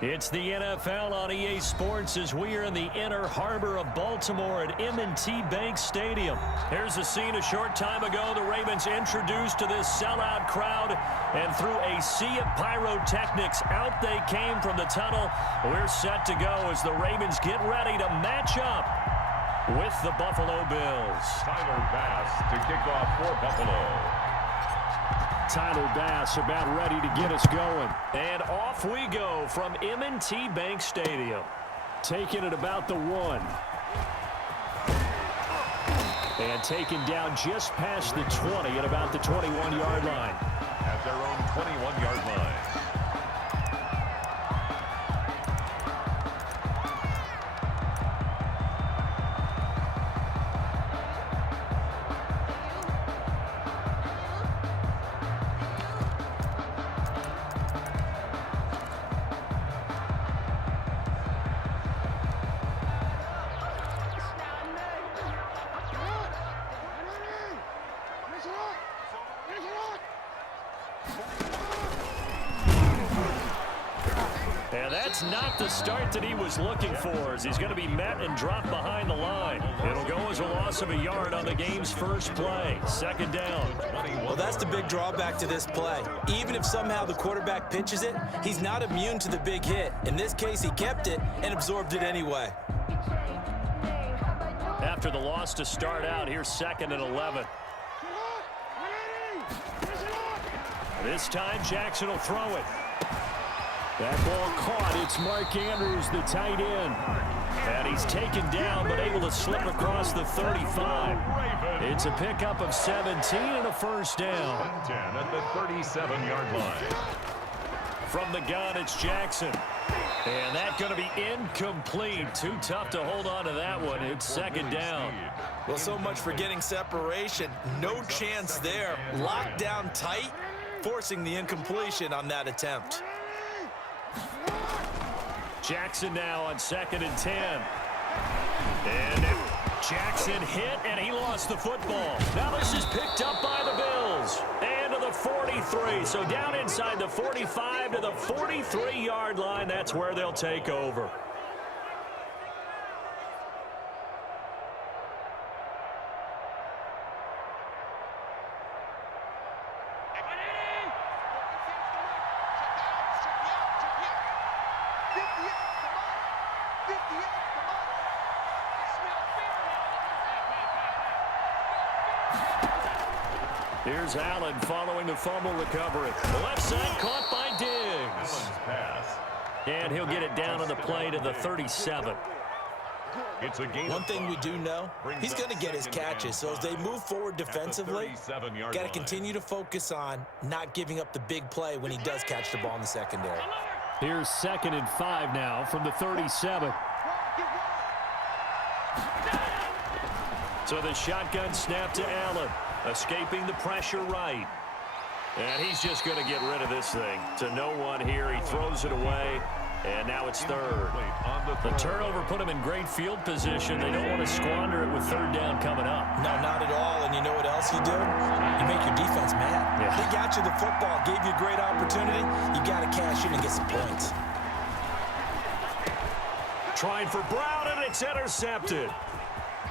It's the NFL on EA Sports as we are in the inner harbor of Baltimore at M&T Bank Stadium. Here's a scene a short time ago. The Ravens introduced to this sellout crowd, and through a sea of pyrotechnics, out they came from the tunnel. We're set to go as the Ravens get ready to match up with the Buffalo Bills. Tyler Bass to kick off for Buffalo. Tyler Bass about ready to get us going. And off we go from M&T Bank Stadium. Taking it about the 1. And taken down just past the 20 at about the 21-yard line. At their own 21-yard line. And that's not the start that he was looking for, as he's going to be met and dropped behind the line. It'll go as a loss of a yard on the game's first play. Second down. Well, that's the big drawback to this play. Even if somehow the quarterback pitches it, he's not immune to the big hit. In this case, he kept it and absorbed it anyway. After the loss to start out, here's 2nd and 11. This time, Jackson will throw it. That ball caught. It's Mark Andrews, the tight end. And he's taken down, but able to slip across the 35. It's a pickup of 17 and a first down. 10 at the 37-yard line. From the gun, it's Jackson. And that's going to be incomplete. Too tough to hold on to that one. It's second down. Well, so much for getting separation. No chance there. Locked down tight, forcing the incompletion on that attempt. Jackson now on 2nd and 10. And Jackson hit, and he lost the football. Now this is picked up by the Bills. And to the 43. So down inside the 45 to the 43-yard line. That's where they'll take over. Here's Allen following the fumble recovery. The left side caught by Diggs. And he'll get it down on the play to the 37. One thing we do know, he's going to get his catches. So as they move forward defensively, got to continue to focus on not giving up the big play when he does catch the ball in the secondary. Here's 2nd and 5 now from the 37. So the shotgun snap to Allen. Escaping the pressure right. And he's just going to get rid of this thing. To no one here. He throws it away. And now it's 3rd. The turnover put him in great field position. They don't want to squander it with 3rd down coming up. No, not at all. And you know what else you do? You make your defense mad. Yeah. They got you the football, gave you a great opportunity. You got to cash in and get some points. Trying for Brown, and it's intercepted.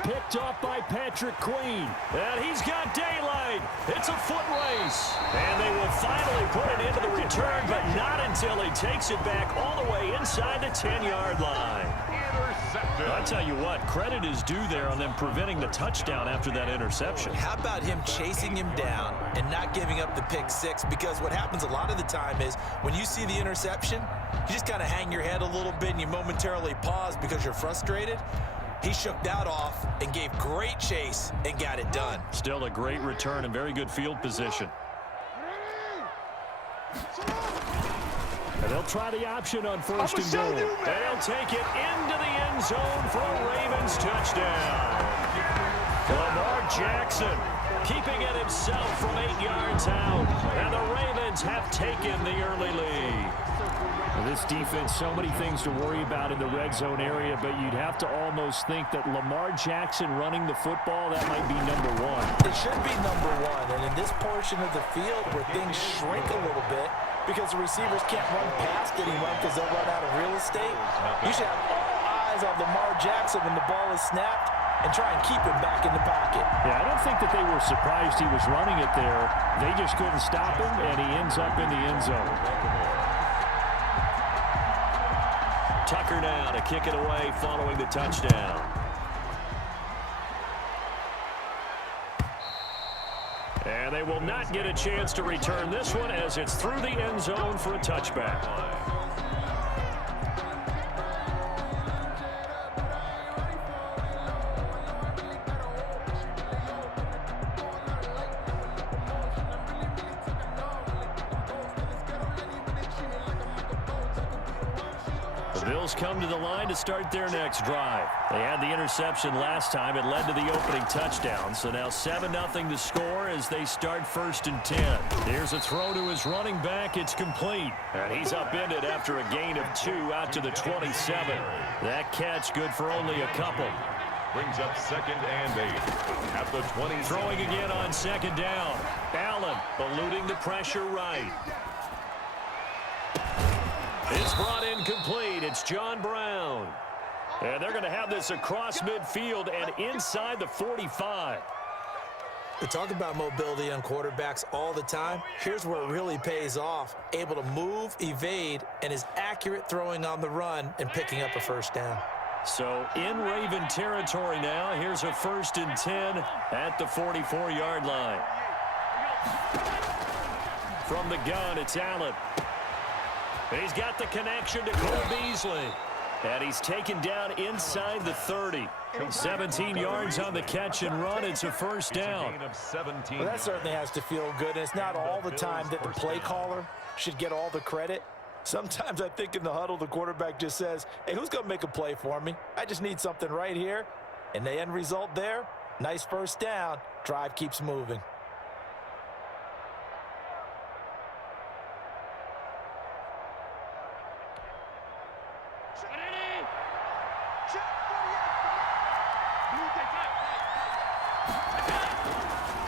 Picked off by Patrick Queen. And he's got daylight. It's a foot race. And they will finally put it into the return, but not until he takes it back all the way inside the 10-yard line. I'll tell you what, credit is due there on them preventing the touchdown after that interception. How about him chasing him down and not giving up the pick six? Because what happens a lot of the time is when you see the interception, you just kind of hang your head a little bit and you momentarily pause because you're frustrated. He shook that off and gave great chase and got it done. Still a great return and very good field position. And they'll try the option on 1st and goal. They'll take it into the end zone for a Ravens touchdown. Lamar Jackson keeping it himself from 8 yards out. And the Ravens have taken the early lead. This defense, so many things to worry about in the red zone area, but you'd have to almost think that Lamar Jackson running the football, that might be number 1. It should be number 1, and in this portion of the field where things shrink a little bit because the receivers can't run past anyone because they'll run out of real estate. You should have all eyes on Lamar Jackson when the ball is snapped and try and keep him back in the pocket. Yeah, I don't think that they were surprised he was running it there. They just couldn't stop him, and he ends up in the end zone. Tucker now to kick it away following the touchdown. And they will not get a chance to return this one as it's through the end zone for a touchback. The Bills come to the line to start their next drive. They had the interception last time. It led to the opening touchdown. So now 7-0 to score as they start 1st and 10. Here's a throw to his running back. It's complete. And he's upended after a gain of 2 out to the 27. That catch good for only a couple. Brings up 2nd and 8 at the 20. Throwing again on 2nd down. Allen eluding the pressure right. It's brought in complete. It's John Brown. And they're going to have this across midfield and inside the 45. We talk about mobility on quarterbacks all the time. Here's where it really pays off. Able to move, evade, and is accurate throwing on the run and picking up a 1st down. So in Raven territory now. Here's a 1st and 10 at the 44-yard line. From the gun, it's Allen. He's got the connection to Cole Beasley. And he's taken down inside the 30. 17 yards on the catch and run. It's a 1st down. Well, that certainly has to feel good. And it's not all the time that the play caller should get all the credit. Sometimes I think in the huddle, the quarterback just says, hey, who's going to make a play for me? I just need something right here. And the end result there, nice 1st down. Drive keeps moving.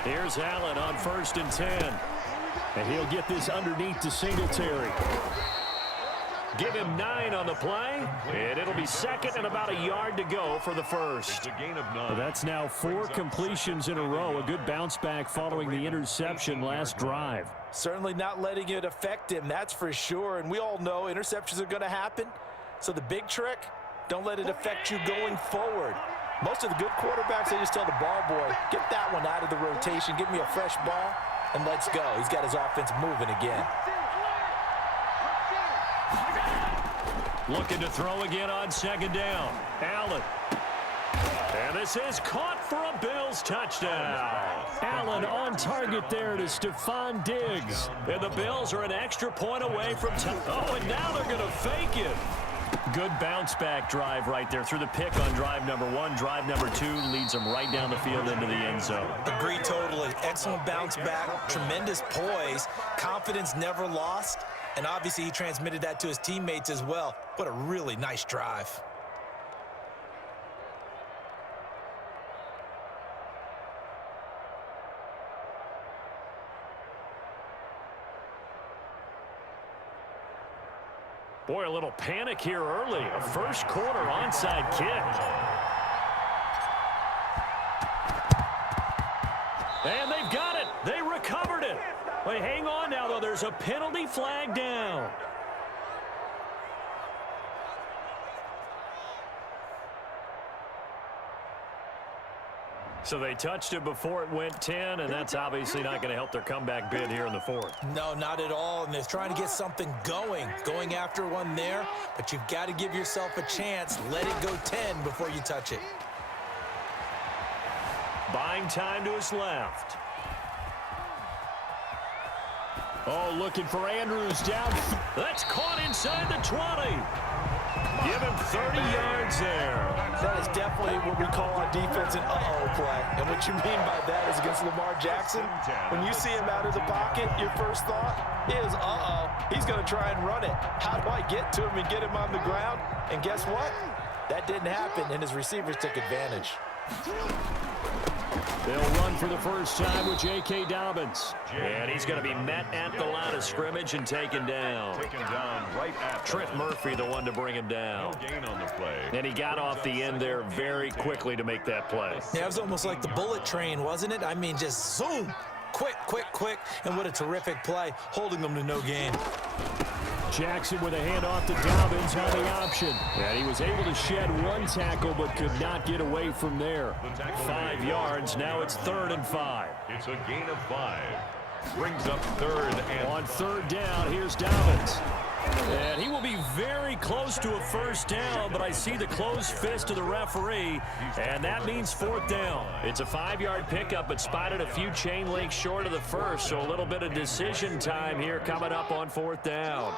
Here's Allen on 1st and 10. And he'll get this underneath to Singletary. Give him 9 on the play. And it'll be 2nd and about a yard to go for the 1st. Well, that's now 4 completions in a row. A good bounce back following the interception last drive. Certainly not letting it affect him, that's for sure. And we all know interceptions are going to happen. So the big trick, don't let it affect you going forward. Most of the good quarterbacks, they just tell the ball boy, get that one out of the rotation, give me a fresh ball, and let's go. He's got his offense moving again. Looking to throw again on 2nd down. Allen. And this is caught for a Bills touchdown. Allen on target there to Stephon Diggs. And the Bills are an extra point away from oh, and now they're going to fake it. Good bounce back drive right there through the pick on drive number 1. Drive number 2 leads them right down the field into the end zone. Agree totally. Excellent bounce back, tremendous poise, confidence never lost, and obviously he transmitted that to his teammates as well. What a really nice drive. Boy, a little panic here early. A 1st quarter onside kick. And they've got it. They recovered it. Wait, hang on now, though. There's a penalty flag down. So they touched it before it went 10, and that's obviously not going to help their comeback bid here in the 4th. No, not at all, and they're trying to get something going after one there, but you've got to give yourself a chance. Let it go 10 before you touch it. Buying time to his left. Oh, looking for Andrews down. That's caught inside the 20. Give him 30 yards there. That is definitely what we call on defense an uh-oh play. And what you mean by that is against Lamar Jackson, when you see him out of the pocket, your first thought is, uh-oh, he's going to try and run it. How do I get to him and get him on the ground? And guess what? That didn't happen, and his receivers took advantage. They'll run for the first time with J.K. Dobbins. And he's going to be met at the line of scrimmage and taken down. Taken down right at Trent Murphy, the one to bring him down. No gain on the play. And he got off the end there very quickly to make that play. Yeah, it was almost like the bullet train, wasn't it? I mean, just zoom. Quick, quick, quick. And what a terrific play, holding them to no gain. Jackson with a handoff to Dobbins on the option. And he was able to shed one tackle but could not get away from there. 5 yards. Now it's 3rd and 5. It's a gain of 5. Brings up 3rd and On 3rd down, here's Dobbins. And he will be very close to a first down, but I see the closed fist of the referee, and that means 4th down. It's a 5-yard pickup, but spotted a few chain links short of the first, so a little bit of decision time here coming up on 4th down.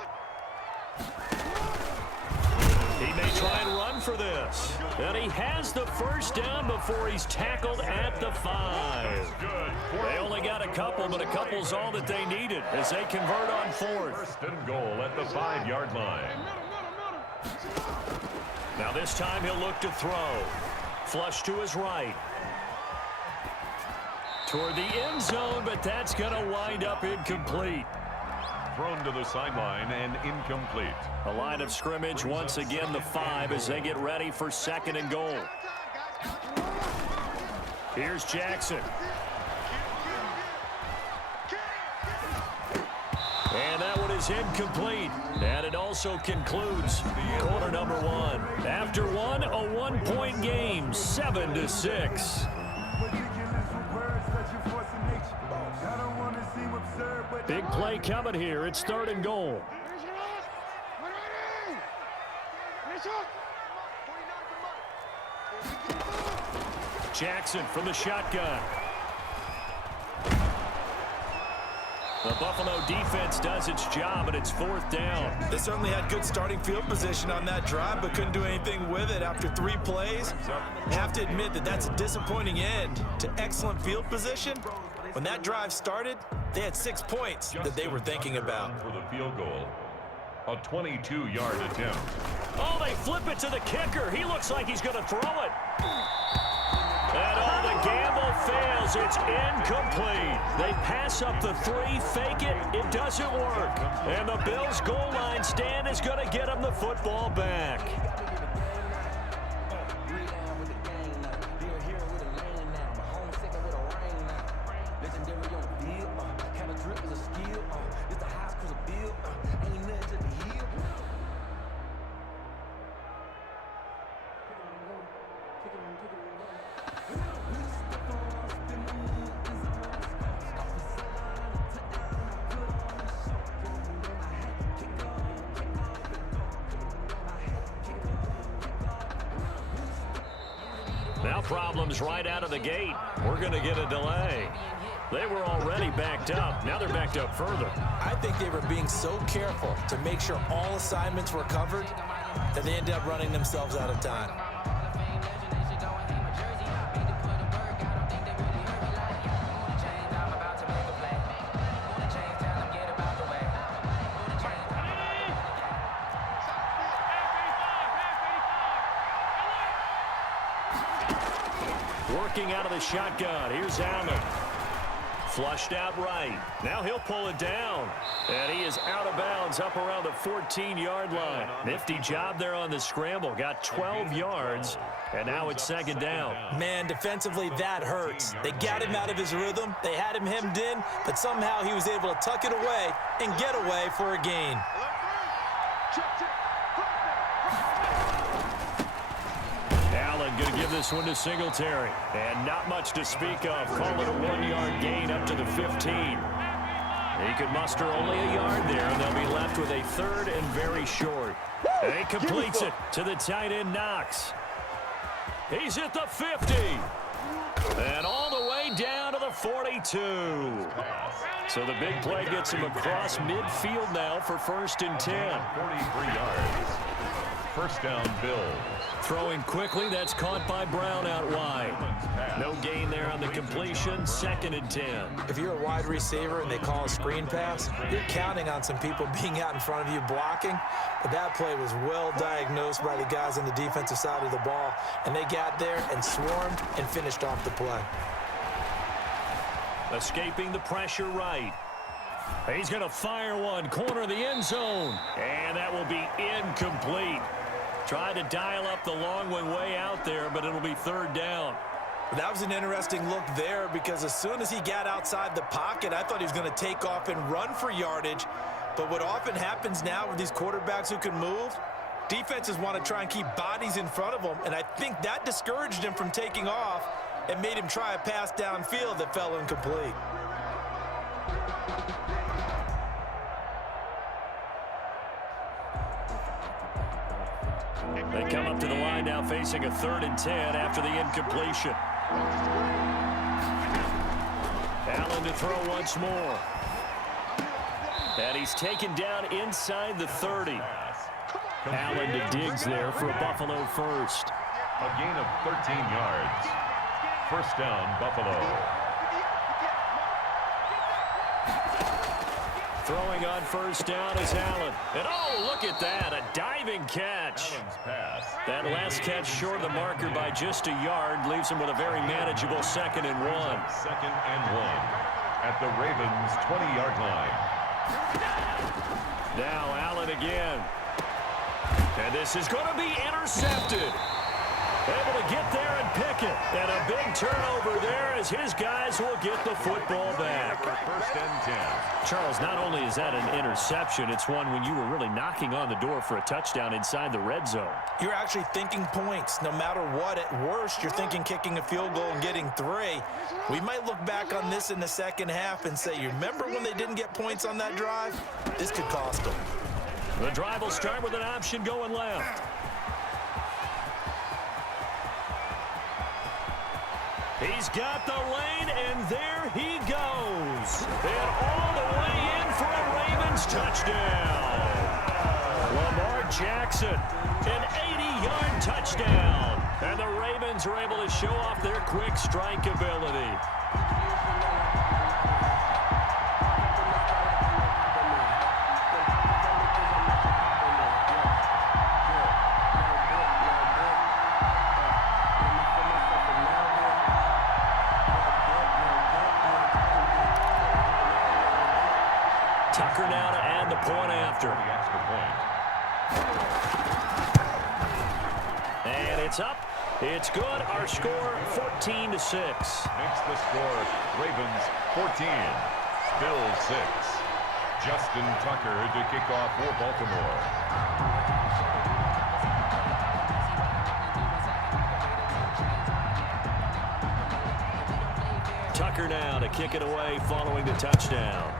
He may try and run for this. And he has the first down before he's tackled at the 5. They only got a couple, but a couple's all that they needed as they convert on 4th. 1st and goal at the 5-yard line. Now this time he'll look to throw. Flush to his right. Toward the end zone, but that's going to wind up incomplete. Thrown to the sideline and incomplete. A line of scrimmage once again the 5 as they get ready for 2nd and goal. Here's Jackson. And that one is incomplete. And it also concludes quarter number 1. After one, a 1-point game, 7-6. Big play coming here. It's 3rd and goal. Jackson from the shotgun. The Buffalo defense does its job, and it's 4th down. They certainly had good starting field position on that drive, but couldn't do anything with it after 3 plays. Have to admit that that's a disappointing end to excellent field position. When that drive started, they had 6 points that they were thinking about. For the field goal, a 22-yard attempt. Oh, they flip it to the kicker. He looks like he's going to throw it. And all the gamble fails. It's incomplete. They pass up the 3, fake it. It doesn't work. And the Bills' goal line stand is going to get them the football back. Now problems right out of the gate. We're going to get a delay. They were already backed up. Now they're backed up further. I think they were being so careful to make sure all assignments were covered that they ended up running themselves out of time. Working out of the shotgun. Here's Allen. Flushed out right. Now he'll pull it down. And he is out of bounds up around the 14-yard line. Nifty job there on the scramble. Got 12 yards. And now it's 2nd down. Man, defensively, that hurts. They got him out of his rhythm. They had him hemmed in, but somehow he was able to tuck it away and get away for a gain. Going to give this one to Singletary. And not much to speak of. Call it a 1-yard gain up to the 15. He could muster only a yard there, and they'll be left with a 3rd and very short. And he completes it to the tight end, Knox. He's at the 50. And all the way down to the 42. So the big play gets him across midfield now for 1st and 10. 43 yards. 1st down, Bills. Throwing quickly, that's caught by Brown out wide. No gain there on the completion, 2nd and 10. If you're a wide receiver and they call a screen pass, you're counting on some people being out in front of you blocking. But that play was well diagnosed by the guys on the defensive side of the ball, and they got there and swarmed and finished off the play. Escaping the pressure right. He's going to fire one, corner of the end zone. And that will be incomplete. Tried to dial up the long one way out there, but it'll be third down. That was an interesting look there because as soon as he got outside the pocket, I thought he was going to take off and run for yardage. But what often happens now with these quarterbacks who can move, defenses want to try and keep bodies in front of them, and I think that discouraged him from taking off and made him try a pass downfield that fell incomplete. They come up to the line now facing a 3rd and 10 after the incompletion. Allen to throw once more. And he's taken down inside the 30. Allen to Diggs there for a Buffalo first. A gain of 13 yards. First down, Buffalo. Throwing on first down is Allen. And oh, look at that, a diving catch. Allen's pass. That last catch short of the marker by just a yard leaves him with a very manageable 2nd and 1. 2nd and 1 at the Ravens' 20-yard line. Now Allen again. And this is going to be intercepted. Able to get there and pick it. And a big turnover there as his guys will get the football back. First and 10. Charles, not only is that an interception, it's one when you were really knocking on the door for a touchdown inside the red zone. You're actually thinking points. No matter what, at worst, you're thinking kicking a field goal and getting 3. We might look back on this in the second half and say, you remember when they didn't get points on that drive? This could cost them. The drive will start with an option going left. He's got the lane, and there he goes. And all the way in for a Ravens touchdown. Lamar Jackson, an 80-yard touchdown. And the Ravens are able to show off their quick strike ability. Tucker now to add the point after. The extra point. And it's up. It's good. Our score, 14-6. Makes the score Ravens 14, Bills 6. Justin Tucker to kick off for Baltimore. Tucker now to kick it away following the touchdown.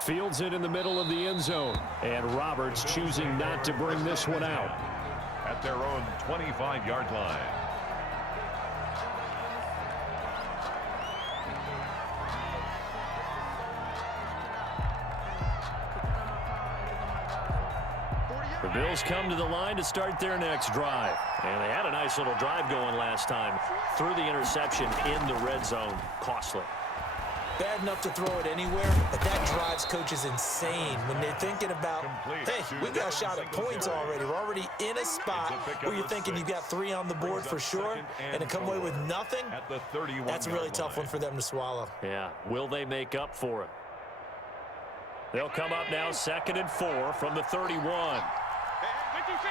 Fields it in the middle of the end zone. And Roberts choosing not to bring this one out. At their own 25-yard line. The Bills come to the line to start their next drive. And they had a nice little drive going last time. Threw the interception in the red zone. Costly. Bad enough to throw it anywhere, but that drives coaches insane when they're thinking about, hey, we got a shot at points already. We're already in a spot where you're thinking you've got 3 on the board for sure, and to come away with nothing, that's a really tough one for them to swallow. Yeah, will they make up for it? They'll come up now 2nd and 4 from the 31. 56.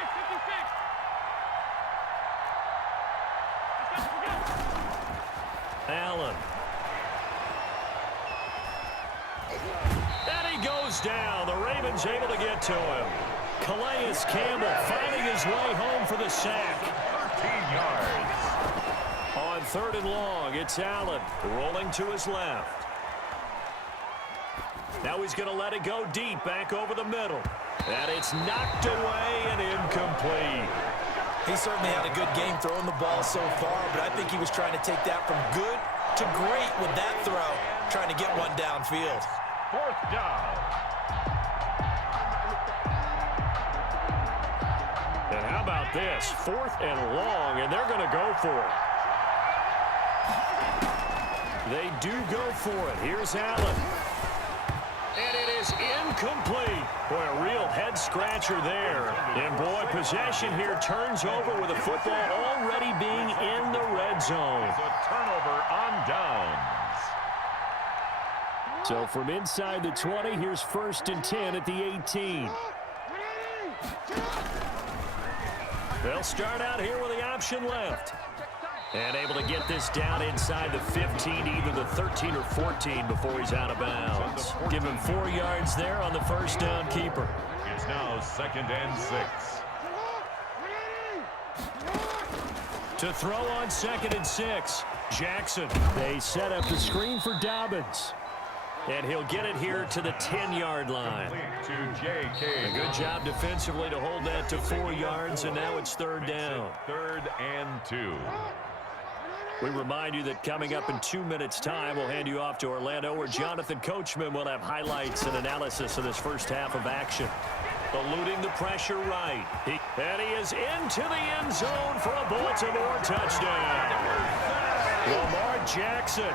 Allen. And he goes down. The Ravens able to get to him. Calais Campbell finding his way home for the sack. 13 yards. On 3rd and long, it's Allen rolling to his left. Now he's going to let it go deep back over the middle. And it's knocked away and incomplete. He certainly had a good game throwing the ball so far, but I think he was trying to take that from good to great with that throw, trying to get one downfield. 4th down. And how about this? 4th and long, and they're going to go for it. They do go for it. Here's Allen. And it is Incomplete. Boy, a real head-scratcher there. And, boy, possession here turns over with the football already being in the red zone. It's a turnover on downs. So from inside the 20, here's 1st and 10 at the 18. They'll start out here with the option left. And able to get this down inside the 15, either the 13 or 14 before he's out of bounds. Give him 4 yards there on the first down keeper. It's now 2nd and 6. To throw on 2nd and 6, Jackson. They set up the screen for Dobbins. And he'll get it here to the 10-yard line. To J.K. A good job defensively to hold that to 4 yards, and now it's 3rd down. 3rd and 2. We remind you that coming up in 2 minutes' time, we'll hand you off to Orlando, where Jonathan Coachman will have highlights and analysis of this first half of action. Eluding the pressure right. And he is into the end zone for a Baltimore touchdown. Lamar Jackson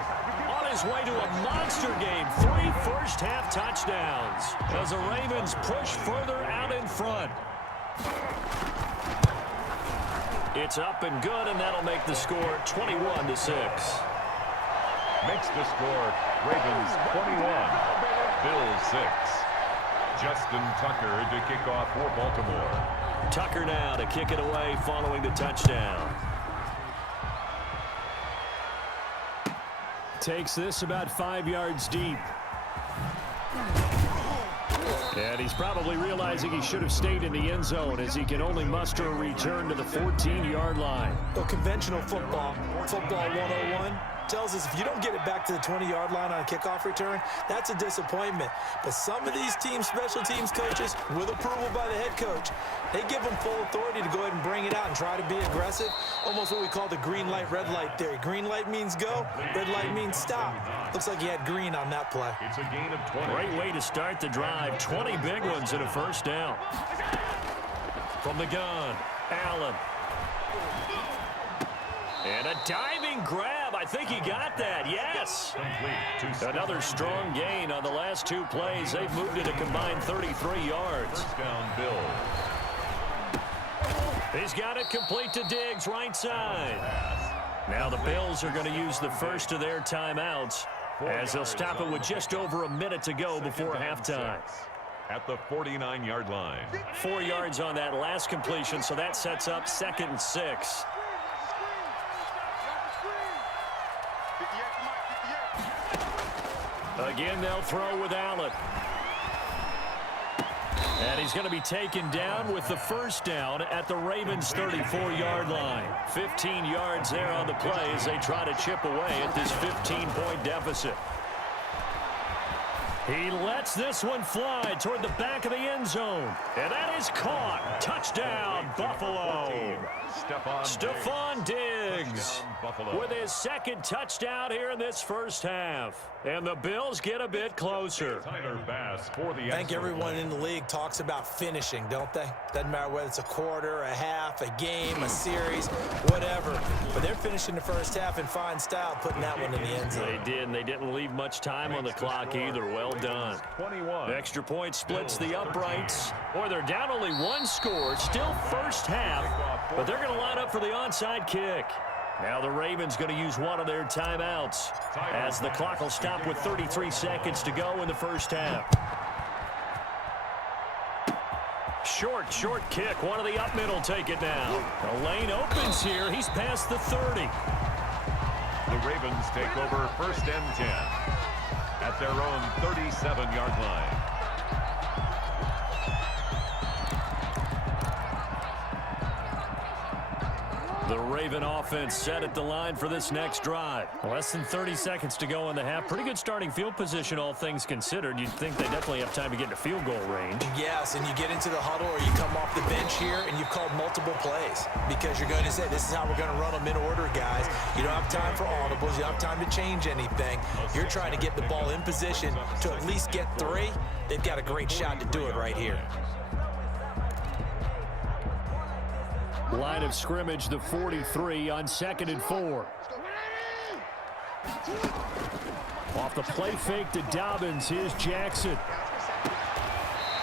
on his way to a monster game. 3 first-half touchdowns as the Ravens push further out in front. It's up and good, and that'll make the score 21-6. Makes the score Ravens 21, Bills 6. Justin Tucker to kick off for Baltimore. Tucker now to kick it away following the touchdown. Takes this about 5 yards deep. And he's probably realizing he should have stayed in the end zone as he can only muster a return to the 14-yard line. So conventional football 101, tells us if you don't get it back to the 20-yard line on a kickoff return, that's a disappointment. But some of these special teams coaches, with approval by the head coach, they give them full authority to go ahead and bring it out and try to be aggressive. Almost what we call the green light, red light theory. Green light means go, red light means stop. Looks like he had green on that play. It's a gain of 20. Great way to start the drive. 20 big ones and a first down. From the gun, Allen. And a diving grab. I think he got that. Yes. Another strong gain on the last 2 plays. They've moved it a combined 33 yards. First down, Bill. He's got it complete to Diggs, right side. Now the Bills are going to use the first of their timeouts as they'll stop it with just over a minute to go before halftime. At the 49-yard line. 4 yards on that last completion, so that sets up 2nd and 6. Again, they'll throw with Allen. And he's going to be taken down with the first down at the Ravens' 34-yard line. 15 yards there on the play as they try to chip away at this 15-point deficit. He lets this one fly toward the back of the end zone. And that is caught. Touchdown, Buffalo. Stephon Diggs with his 2nd touchdown here in this first half. And the Bills get a bit closer. Tyler Bass for the I think everyone in the league talks about finishing, don't they? Doesn't matter whether it's a quarter, a half, a game, a series, whatever. But they're finishing the first half in fine style, putting that one in the end zone. They did, and they didn't leave much time on the clock either. Well done. 21. The extra point splits the uprights. Boy, they're down only 1 score. Still first half, but they're going to line up for the onside kick. Now the Ravens going to use one of their timeouts as the clock will stop with 33 seconds to go in the first half. Short kick. One of the up middle take it now. The lane opens here. He's past the 30. The Ravens take over 1st and 10 at their own 37-yard line. The Raven offense set at the line for this next drive. Less than 30 seconds to go in the half. Pretty good starting field position, all things considered. You'd think they definitely have time to get to field goal range. Yes, and you get into the huddle or you come off the bench here and you've called multiple plays because you're going to say, this is how we're going to run them in order, guys. You don't have time for audibles. You don't have time to change anything. You're trying to get the ball in position to at least get 3. They've got a great shot to do it right here. Line of scrimmage, the 43 on 2nd and 4. Off the play fake to Dobbins, here's Jackson.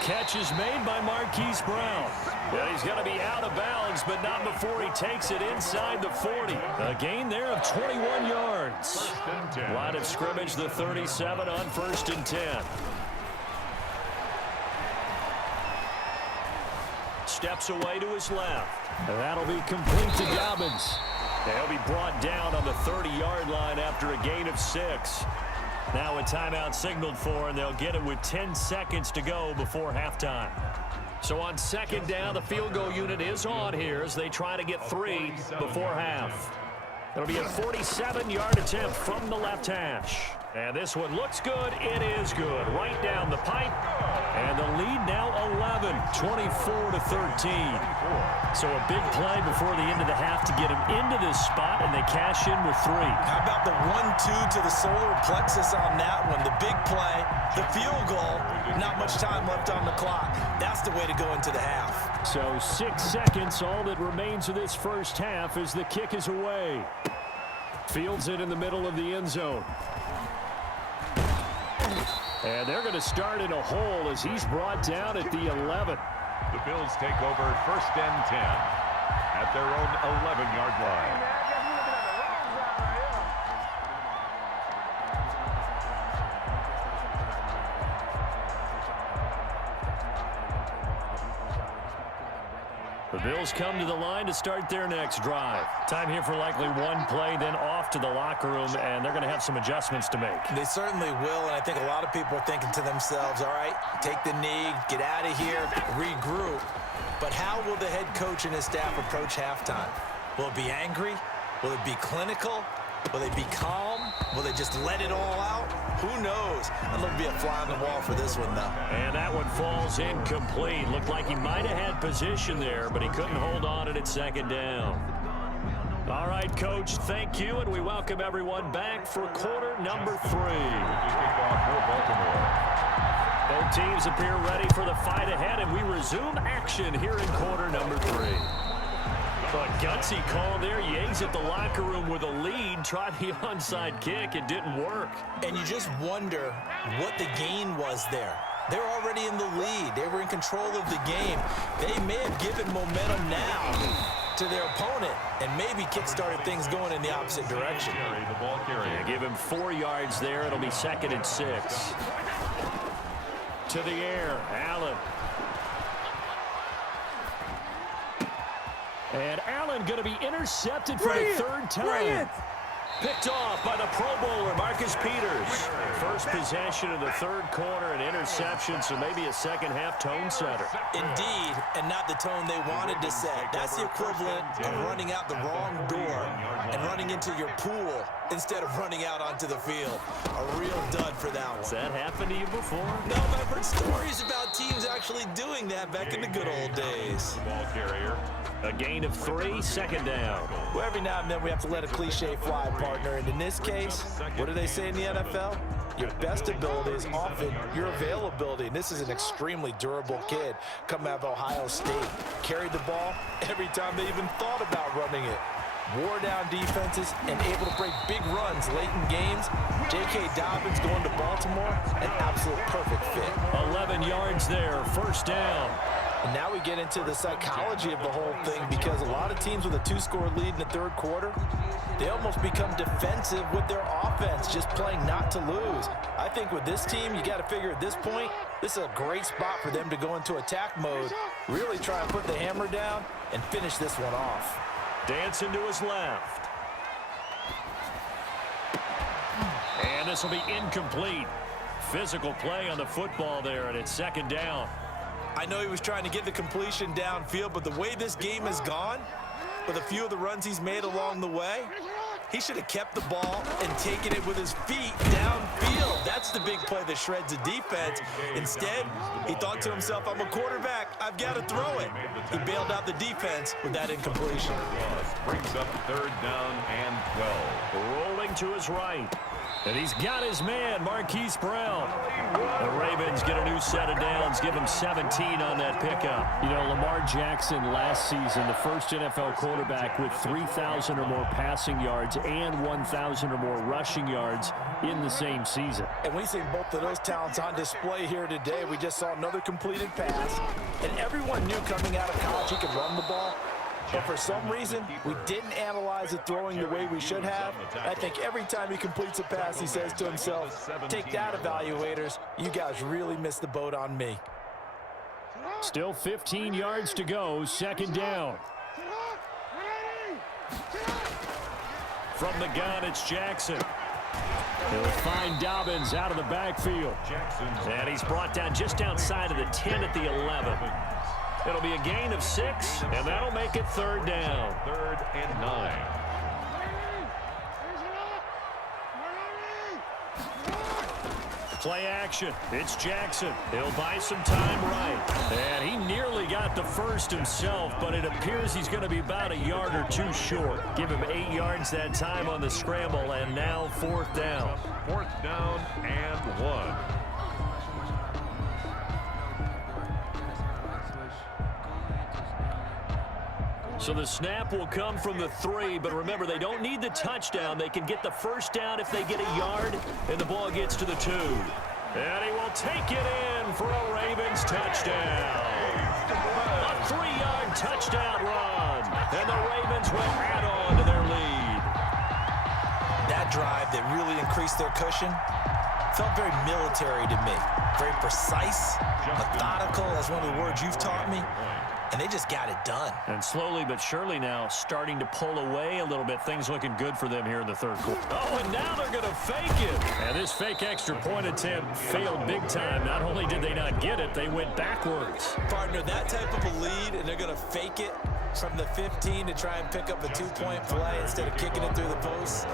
catch is made by Marquise Brown. Yeah, he's going to be out of bounds, but not before he takes it inside the 40. A gain there of 21 yards. Line of scrimmage, the 37 on 1st and 10. Steps away to his left. And that'll be complete to Dobbins. He'll be brought down on the 30-yard line after a gain of 6. Now a timeout signaled for, and they'll get it with 10 seconds to go before halftime. So on 2nd down, the field goal unit is on here as they try to get 3 before half. It'll be a 47-yard attempt from the left hash. And this one looks good. It is good. Right down the pipe. And the lead now 11, 24-13. So a big play before the end of the half to get him into this spot, and they cash in with 3. How about the 1-2 to the solar plexus on that one? The big play, the field goal, not much time left on the clock. That's the way to go into the half. So 6 seconds, all that remains of this first half as the kick is away. Fields it in the middle of the end zone. And they're going to start in a hole as he's brought down at the 11. The Bills take over 1st and 10 at their own 11-yard line. The Bills come to the line to start their next drive. Time here for likely one play, then off to the locker room, and they're going to have some adjustments to make. They certainly will, and I think a lot of people are thinking to themselves, all right, take the knee, get out of here, regroup. But how will the head coach and his staff approach halftime? Will it be angry? Will it be clinical? Will they be calm? Will they just let it all out? Who knows? I'd love to be a fly on the wall for this one, though. And that one falls incomplete. Looked like he might have had position there, but he couldn't hold on it at 2nd down. All right, Coach, thank you, and we welcome everyone back for quarter number 3. Both teams appear ready for the fight ahead, and we resume action here in quarter number 3. A gutsy call there. You exit the locker room with a lead. Tried the onside kick. It didn't work. And you just wonder what the gain was there. They're already in the lead. They were in control of the game. They may have given momentum now to their opponent and maybe kick-started things going in the opposite direction. Yeah, give him 4 yards there. It'll be 2nd and 6. To the air. Allen. And Allen going to be intercepted for the 3rd time. Picked off by the Pro Bowler, Marcus Peters. First possession of the 3rd quarter, an interception, so maybe a second-half tone setter. Indeed, and not the tone they wanted to set. That's the equivalent of running out the wrong door and running into your pool instead of running out onto the field. A real dud for that one. Has that happened to you before? No, but I've heard stories about teams actually doing that back in the good old days. Ball carrier. A gain of 3, 2nd down. Well, every now and then we have to let a cliche fly, partner. And in this case, what do they say in the NFL? Your best ability is often your availability. And this is an extremely durable kid coming out of Ohio State. Carried the ball every time they even thought about running it. Wore down defenses and able to break big runs late in games. J.K. Dobbins going to Baltimore, an absolute perfect fit. 11 yards there, 1st down. And now we get into the psychology of the whole thing, because a lot of teams with a 2-score lead in the 3rd quarter, they almost become defensive with their offense, just playing not to lose. I think with this team, you got to figure at this point, this is a great spot for them to go into attack mode, really try to put the hammer down and finish this one off. Dancing to his left. And this will be incomplete. Physical play on the football there, and it's 2nd down. I know he was trying to get the completion downfield, but the way this game has gone, with a few of the runs he's made along the way, he should have kept the ball and taken it with his feet downfield. That's the big play that shreds the defense. Instead, he thought to himself, I'm a quarterback, I've got to throw it. He bailed out the defense with that incompletion. Brings up 3rd down and 12. Rolling to his right. And he's got his man, Marquise Brown. The Ravens get a new set of downs, give him 17 on that pickup. You know, Lamar Jackson last season, the first NFL quarterback with 3,000 or more passing yards and 1,000 or more rushing yards in the same season. And we see both of those talents on display here today. We just saw another completed pass. And everyone knew coming out of college he could run the ball. But for some reason, we didn't analyze it throwing the way we should have. I think every time he completes a pass, he says to himself, take that, evaluators. You guys really missed the boat on me. Still 15 yards to go, second down. From the gun, it's Jackson. He'll find Dobbins out of the backfield. And he's brought down just outside of the 10 at the 11. It'll be a gain of 6, and that'll make it third down. 3rd and 9. Play action. It's Jackson. He'll buy some time right. And he nearly got the first himself, but it appears he's going to be about a yard or two short. Give him 8 yards that time on the scramble, and now 4th down. 4th down and 1. So the snap will come from the 3, but remember, they don't need the touchdown. They can get the first down if they get a yard, and the ball gets to the 2. And he will take it in for a Ravens touchdown. A 3-yard touchdown run, and the Ravens will add on to their lead. That drive that really increased their cushion felt very military to me. Very precise, methodical, that's one of the words you've taught me. And they just got it done. And slowly but surely now starting to pull away a little bit. Things looking good for them here in the 3rd quarter. Oh, and now they're going to fake it. And this fake extra point attempt failed big time. Not only did they not get it, they went backwards. Partner, that type of a lead, and they're going to fake it from the 15 to try and pick up a 2-point play instead of kicking it through the post.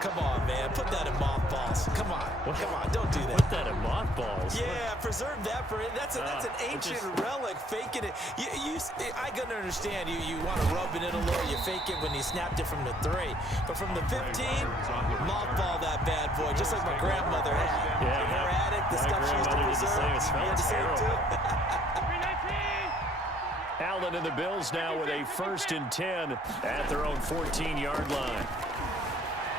Come on, man. Put that in mothballs. Come on. Come on. Don't do that. Put that in mothballs? Yeah, preserve that for it. That's an ancient relic. Faking it. I can understand you want to rub it in a little. You fake it when you snapped it from the 3. But from the 15, mothball that bad boy, just like my grandmother had. Yeah, in her attic, the stuff she used to preserve. You had to say it too. Allen and the Bills now with a 1st and 10 at their own 14-yard line.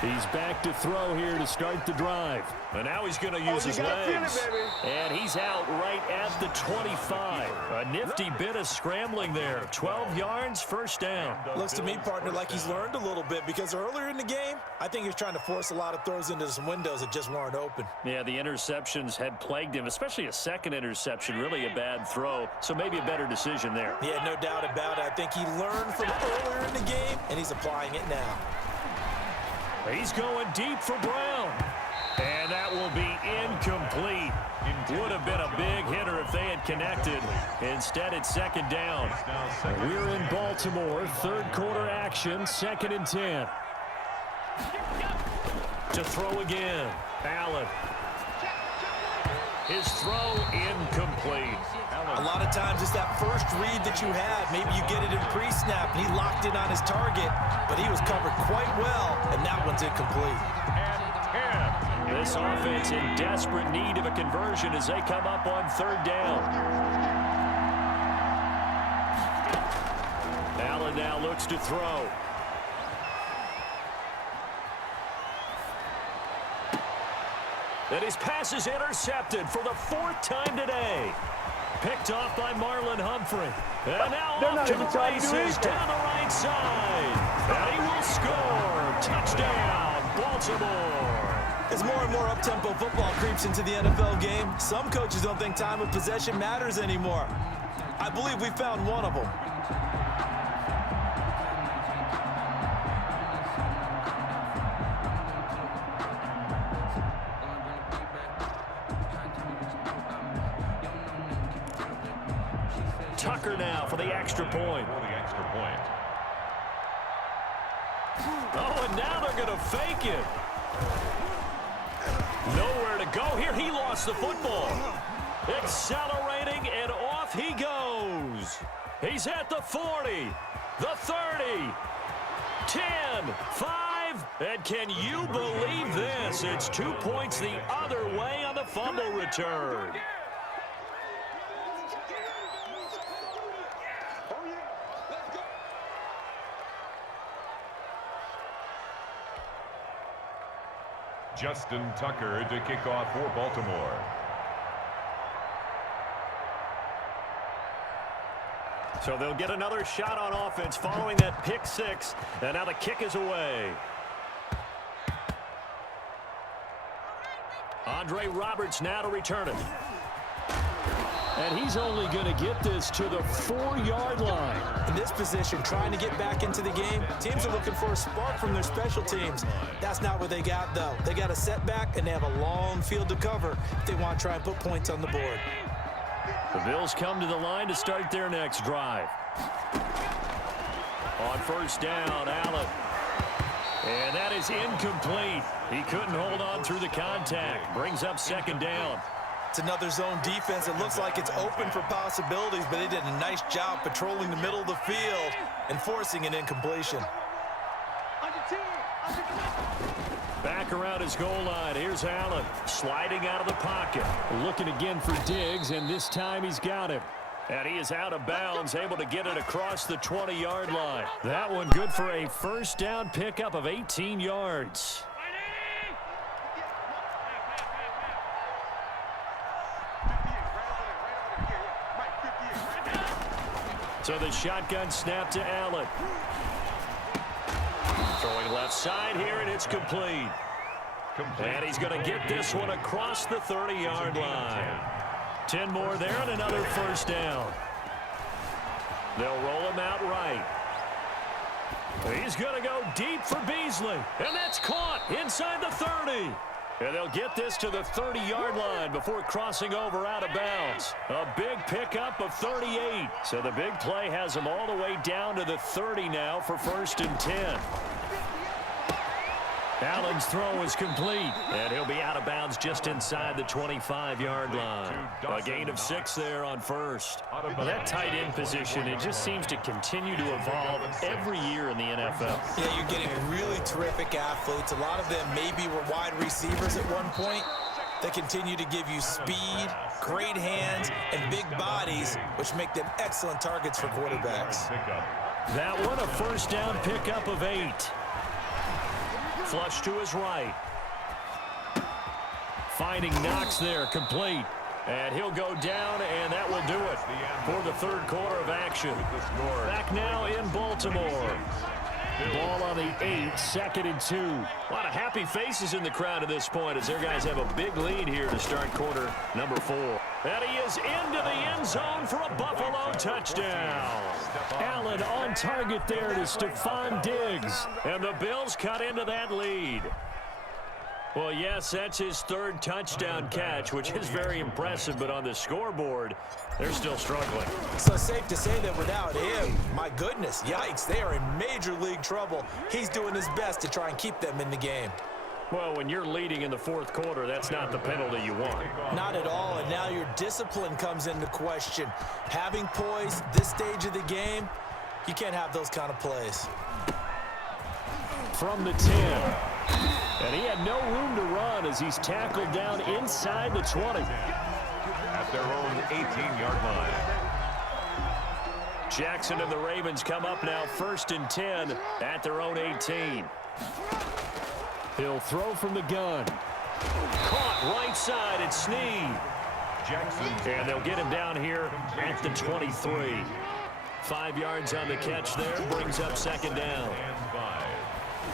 He's back to throw here to start the drive. And now he's going to use his legs. And he's out right at the 25. A nifty bit of scrambling there. 12 yards, 1st down. Looks to me, partner, like he's learned a little bit because earlier in the game, I think he was trying to force a lot of throws into some windows that just weren't open. Yeah, the interceptions had plagued him, especially a second interception, really a bad throw. So maybe a better decision there. Yeah, no doubt about it. I think he learned from earlier in the game, and he's applying it now. He's going deep for Brown. And that will be incomplete. Would have been a big hitter if they had connected. Instead, it's 2nd down. We're in Baltimore. 3rd quarter action. 2nd and 10. To throw again. Allen. His throw incomplete. A lot of times it's that first read that you have. Maybe you get it in pre-snap, and he locked in on his target, but he was covered quite well, and that one's incomplete. This offense in desperate need of a conversion as they come up on 3rd down. Allen now looks to throw. And his pass is intercepted for the 4th time today. Picked off by Marlon Humphrey. And now off to the races down the right side. And he will score. Touchdown, Baltimore. As more and more up-tempo football creeps into the NFL game, some coaches don't think time of possession matters anymore. I believe we found one of them. Tucker now for the extra point. Oh, and now they're going to fake it. Nowhere to go here. He lost the football. Accelerating, and off he goes. He's at the 40, the 30, 10, 5, drive. And can you believe this? It's 2 points the other way on the fumble return. Justin Tucker to kick off for Baltimore. So they'll get another shot on offense following that pick six. And now the kick is away. Andre Roberts now to return it. And he's only going to get this to the 4-yard line. In this position, trying to get back into the game, teams are looking for a spark from their special teams. That's not what they got, though. They got a setback, and they have a long field to cover if they want to try and put points on the board. The Bills come to the line to start their next drive. On first down, Allen. And that is incomplete. He couldn't hold on through the contact. Brings up second down. It's another zone defense. It looks like it's open for possibilities, but they did a nice job patrolling the middle of the field and forcing an incompletion. Back around his goal line. Here's Allen sliding out of the pocket. Looking again for Diggs, and this time he's got him. And he is out of bounds, able to get it across the 20-yard line. That one good for a first down pickup of 18 yards. So the shotgun snap to Allen. Throwing left side here, and it's complete. And he's going to get this one across the 30-yard line. 10 more there and another first down. They'll roll him out right. He's going to go deep for Beasley. And that's caught inside the 30. And they'll get this to the 30-yard line before crossing over out of bounds. A big pickup of 38. So the big play has them all the way down to the 30 now for first and 10. Allen's throw is complete, and he'll be out of bounds just inside the 25-yard line. A gain of 6 there on first. Well, that tight end position, it just seems to continue to evolve every year in the NFL. Yeah, you're getting really terrific athletes. A lot of them maybe were wide receivers at one point. They continue to give you speed, great hands, and big bodies, which make them excellent targets for quarterbacks. That one a first down pickup of 8. Flush to his right. Finding Knox there, complete. And he'll go down, and that will do it for the third quarter of action. Back now in Baltimore. Ball on the 8, 2nd and 2. A lot of happy faces in the crowd at this point as their guys have a big lead here to start quarter number 4. And he is into the end zone for a Buffalo touchdown. Allen on target there to Stephon Diggs. And the Bills cut into that lead. Well, yes, that's his third touchdown catch, which is very impressive, but on the scoreboard, they're still struggling. So safe to say that without him, my goodness, yikes, they are in major league trouble. He's doing his best to try and keep them in the game. Well, when you're leading in the fourth quarter, that's not the penalty you want. Not at all, and now your discipline comes into question. Having poise this stage of the game, you can't have those kind of plays. From the 10. And he had no room to run as he's tackled down inside the 20. At their own 18-yard line. Jackson and the Ravens come up now first and 10 at their own 18. He'll throw from the gun. Caught right side at Snead. Jackson. And they'll get him down here at the 23. 5 yards on the catch there, brings up second down.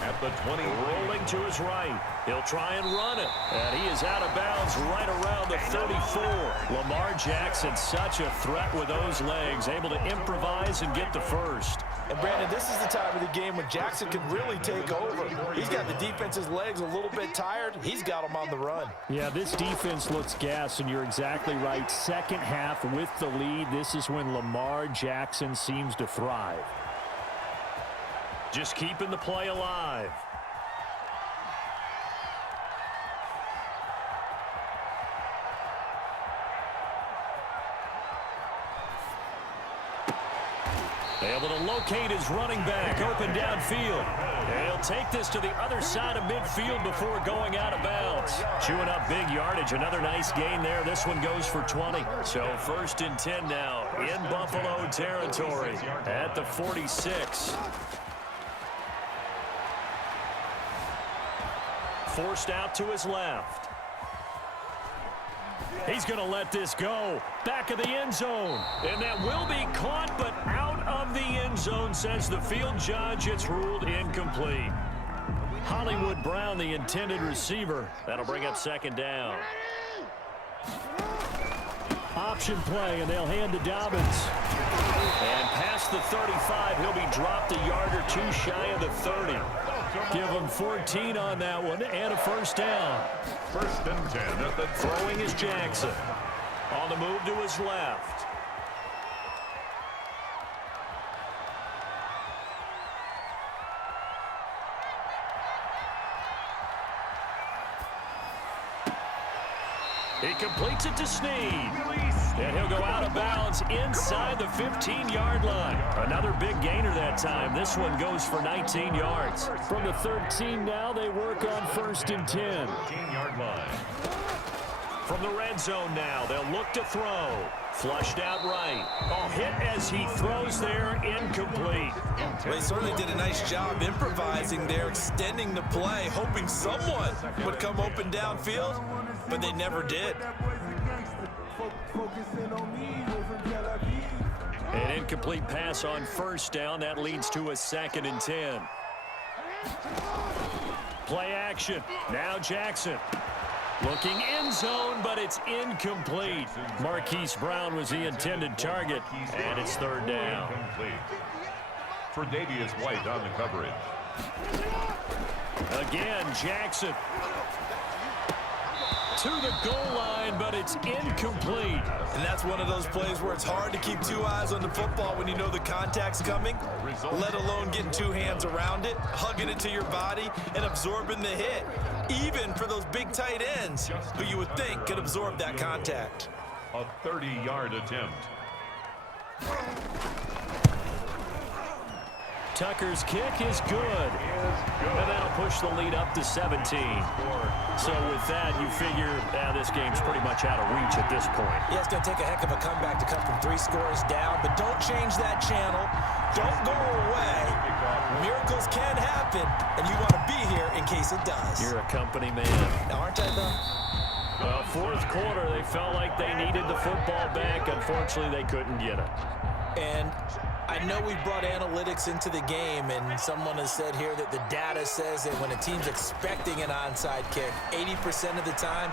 At the 20. Rolling to his right. He'll try and run it. And he is out of bounds right around the 34. Lamar Jackson, such a threat with those legs, able to improvise and get the first. And Brandon, this is the time of the game when Jackson can really take over. He's got the defense's legs a little bit tired. He's got them on the run. Yeah, this defense looks gassed, and you're exactly right. Second half with the lead, this is when Lamar Jackson seems to thrive. Just keeping the play alive. Able to locate his running back open downfield. He'll take this to the other side of midfield before going out of bounds. Chewing up big yardage. Another nice gain there. This one goes for 20. So 1st and 10 now in Buffalo territory at the 46. Forced out to his left. He's going to let this go. Back of the end zone. And that will be caught, but out of the end zone, says the field judge. It's ruled incomplete. Hollywood Brown, the intended receiver. That'll bring up 2nd down. Option play, and they'll hand to Dobbins. And past the 35, he'll be dropped a yard or two shy of the 30. Give him 14 on that one and a 1st down. 1st and 10 at the Throwing is Jackson. On the move to his left. He completes it to Snead. And he'll go out of bounds inside the 15-yard line. Another big gainer that time. This one goes for 19 yards. From the 13 now, they work on 1st and 10. 15-yard line. From the red zone now, they'll look to throw. Flushed out right. Oh, hit as he throws there, incomplete. They certainly did a nice job improvising there, extending the play, hoping someone would come open downfield, but they never did. An incomplete pass on 1st down. That leads to a 2nd and 10. Play action. Now Jackson. Looking end zone, but it's incomplete. Marquise Brown was the intended target, and it's 3rd down. Tre'Davious White on the coverage. Again, Jackson. To the goal line, but it's incomplete. And that's one of those plays where it's hard to keep 2 eyes on the football when you know the contact's coming, let alone getting 2 hands around it, hugging it to your body, and absorbing the hit. Even for those big tight ends who you would think could absorb that contact. A 30-yard attempt. Tucker's kick is good. And that'll push the lead up to 17. So with that, you figure this game's pretty much out of reach at this point. Yeah, it's going to take a heck of a comeback to come from 3 scores down, but don't change that channel. Don't go away. Miracles can happen, and you want to be here in case it does. You're a company man. Aren't I, though? Well, 4th quarter, they felt like they needed the football back. Unfortunately, they couldn't get it. And I know we brought analytics into the game, and someone has said here that the data says that when a team's expecting an onside kick, 80% of the time,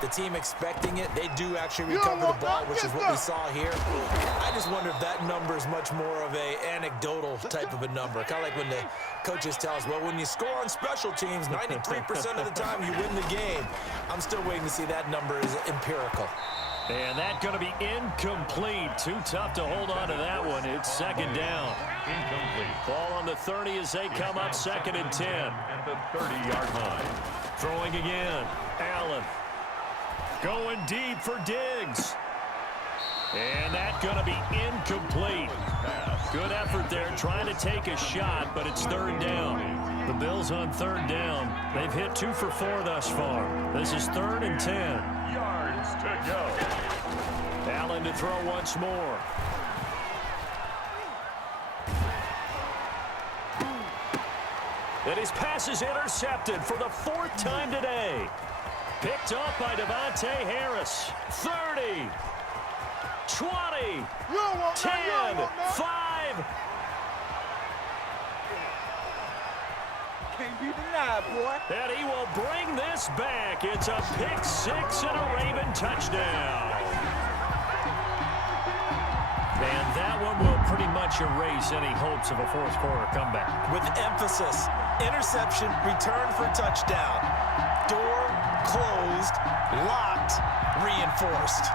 the team expecting it, they do actually recover the ball, which is what we saw here. I just wonder if that number is much more of a anecdotal type of a number. Kind of like when the coaches tell us, well, when you score on special teams, 93% of the time you win the game. I'm still waiting to see that number is empirical. And that's going to be incomplete. Too tough to hold on to that one. It's 2nd down. Incomplete. Ball on the 30 as they come up 2nd and 10. At the 30-yard line. Throwing again. Allen. Going deep for Diggs. And that's going to be incomplete. Good effort there trying to take a shot, but it's 3rd down. The Bills on 3rd down. They've hit 2 for 4 thus far. This is 3rd and 10. Yards to go. Allen to throw once more. And his pass is intercepted for the 4th time today. Picked up by Devontae Harris. 30, 20, 10, 5. Can't be denied, boy. And he will bring this back. It's a pick 6 and a Raven touchdown. And that one will pretty much erase any hopes of a 4th quarter comeback. With emphasis, interception, return for touchdown. Door closed, locked, reinforced.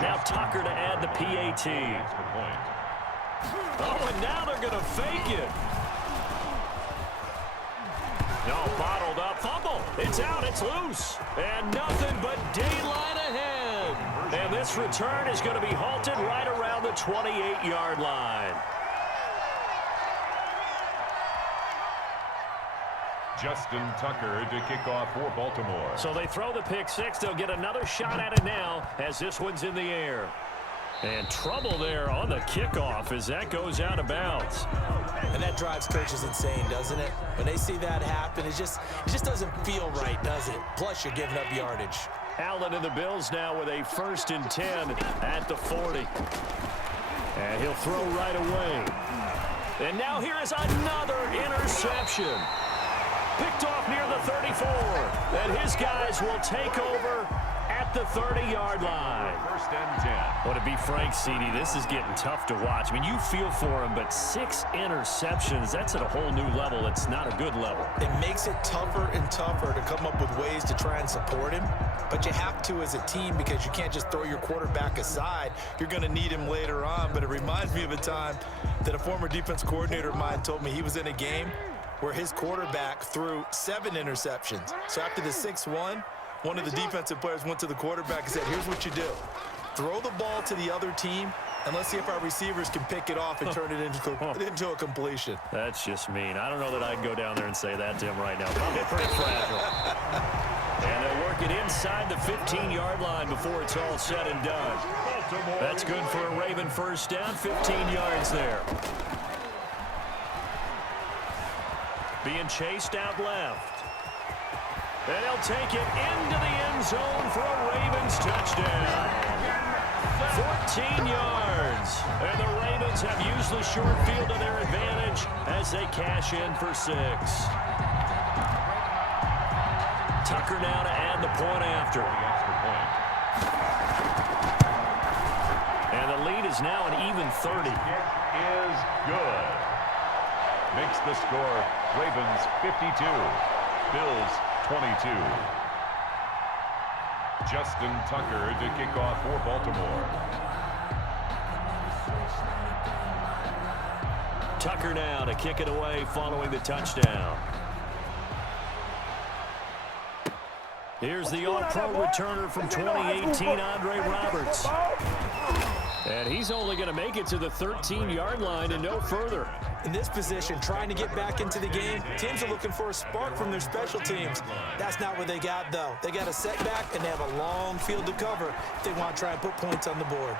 Now Tucker to add the PAT. Oh, and now they're going to fake it. No, bottled up fumble. It's out, it's loose. And nothing but daylight ahead. And this return is going to be halted right around the 28-yard line. Justin Tucker to kick off for Baltimore. So they throw the pick six. They'll get another shot at it now as this one's in the air. And trouble there on the kickoff as that goes out of bounds. And that drives coaches insane, doesn't it? When they see that happen, it just doesn't feel right, does it? Plus, you're giving up yardage. Allen and the Bills now with a 1st and 10 at the 40. And he'll throw right away. And now here is another interception. Picked off near the 34. And his guys will take over at the 30-yard line. 1st and 10. Well, to be frank, CD, this is getting tough to watch. I mean, you feel for him, but 6 interceptions, that's at a whole new level. It's not a good level. It makes it tougher and tougher to come up with ways to try and support him, but you have to as a team because you can't just throw your quarterback aside. You're going to need him later on, but it reminds me of a time that a former defense coordinator of mine told me he was in a game where his quarterback threw 7 interceptions. So after the 6-1, one of the defensive players went to the quarterback and said, here's what you do. Throw the ball to the other team, and let's see if our receivers can pick it off and turn it into a completion. That's just mean. I don't know that I can go down there and say that to him right now. Probably pretty fragile. And they'll work it inside the 15-yard line before it's all said and done. That's good for a Raven 1st down, 15 yards there. Being chased out left. And he'll take it into the end zone for a Ravens touchdown. 14 yards. And the Ravens have used the short field to their advantage as they cash in for 6. Tucker now to add the point after. And the lead is now an even 30. Is good. Makes the score Ravens 52. Bills 22. Justin Tucker to kick off for Baltimore. Tucker now to kick it away following the touchdown. Here's the all-pro returner from 2018, Andre Roberts. And he's only going to make it to the 13-yard line and no further. In this position, trying to get back into the game, teams are looking for a spark from their special teams. That's not what they got, though. They got a setback, and they have a long field to cover if they want to try and put points on the board.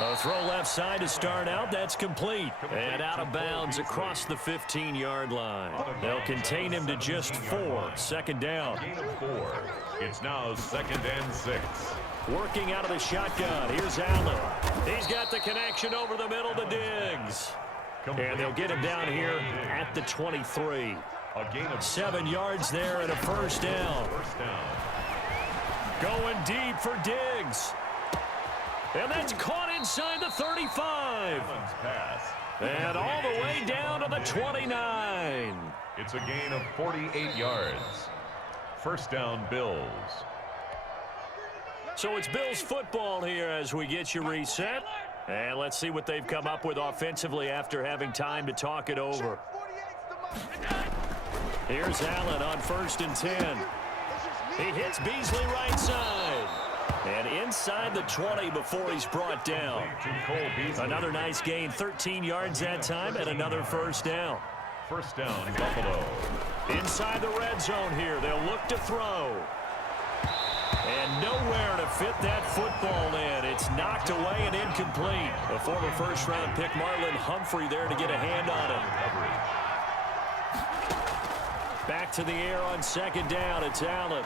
A throw left side to start out. That's complete. And out of bounds across the 15-yard line. They'll contain him to just 4. 2nd down. Gain of 4. It's now 2nd and 6. Working out of the shotgun. Here's Allen. He's got the connection over the middle to Diggs. And they'll get him down here at the 23. A gain of 7 yards there and a 1st down. 1st down. Going deep for Diggs. And that's caught inside the 35. Evans pass. And all the way down to the 29. It's a gain of 48 yards. 1st down, Bills. So it's Bills football here as we get you reset. And let's see what they've come up with offensively after having time to talk it over. Here's Allen on 1st and 10. He hits Beasley right side. And inside the 20 before he's brought down. Another nice gain, 13 yards that time, and another 1st down. 1st down, Buffalo. Inside the red zone here, they'll look to throw. And nowhere to fit that football in. It's knocked away and incomplete. A former 1st-round pick, Marlon Humphrey, there to get a hand on it. Back to the air on 2nd down. It's Allen.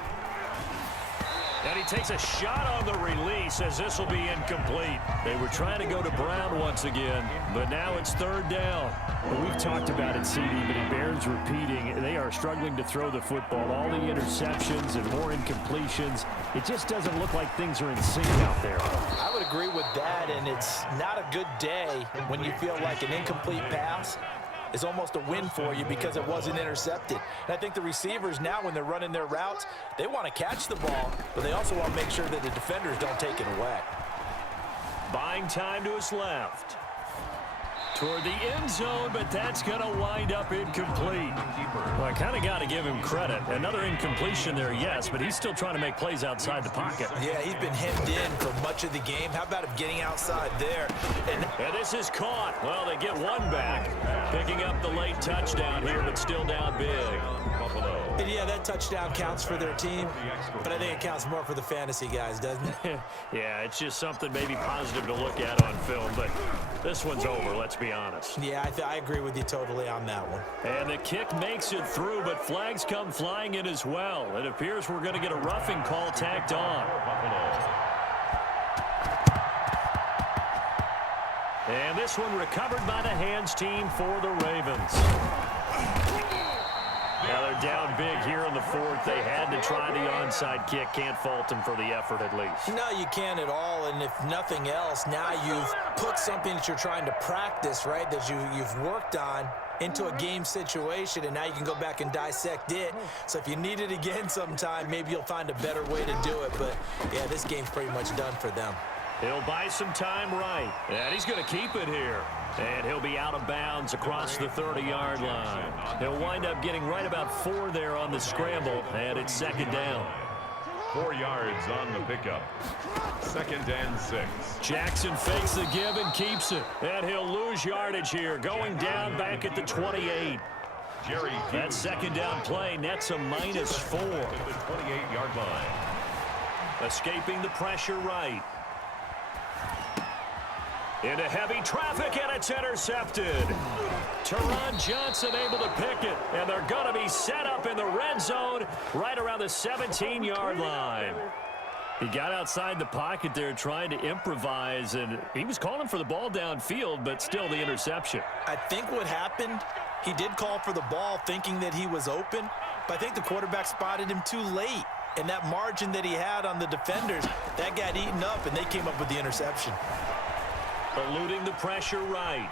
And he takes a shot on the release as this will be incomplete. They were trying to go to Brown once again, but now it's 3rd down. Well, we've talked about it, CD, but it bears repeating. They are struggling to throw the football. All the interceptions and more incompletions. It just doesn't look like things are in sync out there. I would agree with that, and it's not a good day when you feel like an incomplete pass is almost a win for you because it wasn't intercepted. And I think the receivers now, when they're running their routes, they want to catch the ball, but they also want to make sure that the defenders don't take it away. Buying time to his left. toward the end zone, but that's going to wind up incomplete. Well, I kind of got to give him credit. Another incompletion there, yes, but he's still trying to make plays outside the pocket. Yeah, he's been hemmed in for much of the game. How about him getting outside there? And this is caught. Well, they get one back, picking up the late touchdown here, but still down big. Buffalo. And yeah, that touchdown counts for their team, but I think it counts more for the fantasy guys, doesn't it? Yeah, it's just something maybe positive to look at on film, but this one's over, let's be honest. Yeah, I agree with you totally on that one. And the kick makes it through, but flags come flying in as well. It appears we're going to get a roughing call tacked on. And this one recovered by the hands team for the Ravens. Now they're down big here in the fourth. They had to try the onside kick. Can't fault them for the effort at least. No, you can't at all. And if nothing else, now you've put something that you're trying to practice, right, that you've worked on into a game situation, and now you can go back and dissect it. So if you need it again sometime, maybe you'll find a better way to do it. But, yeah, this game's pretty much done for them. He'll buy some time right. And he's going to keep it here. And he'll be out of bounds across the 30-yard line. He'll wind up getting right about 4 there on the scramble, and it's second down. 4 yards on the pickup. 2nd and 6. Jackson fakes the give and keeps it. And he'll lose yardage here, going down back at the 28. Jerry Hughes. That second down play nets a -4. To the 28-yard line. Escaping the pressure right. Into heavy traffic, and it's intercepted. Teron Johnson able to pick it, and they're going to be set up in the red zone right around the 17-yard line. He got outside the pocket there trying to improvise, and he was calling for the ball downfield, but still the interception. I think what happened, he did call for the ball thinking that he was open, but I think the quarterback spotted him too late. And that margin that he had on the defenders, that got eaten up, and they came up with the interception. Eluding the pressure right.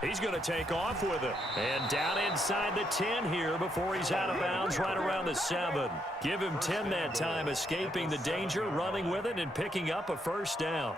He's going to take off with it. And down inside the 10 here before he's out of bounds right around the 7. Give him 10 that time, escaping the danger, running with it, and picking up a first down.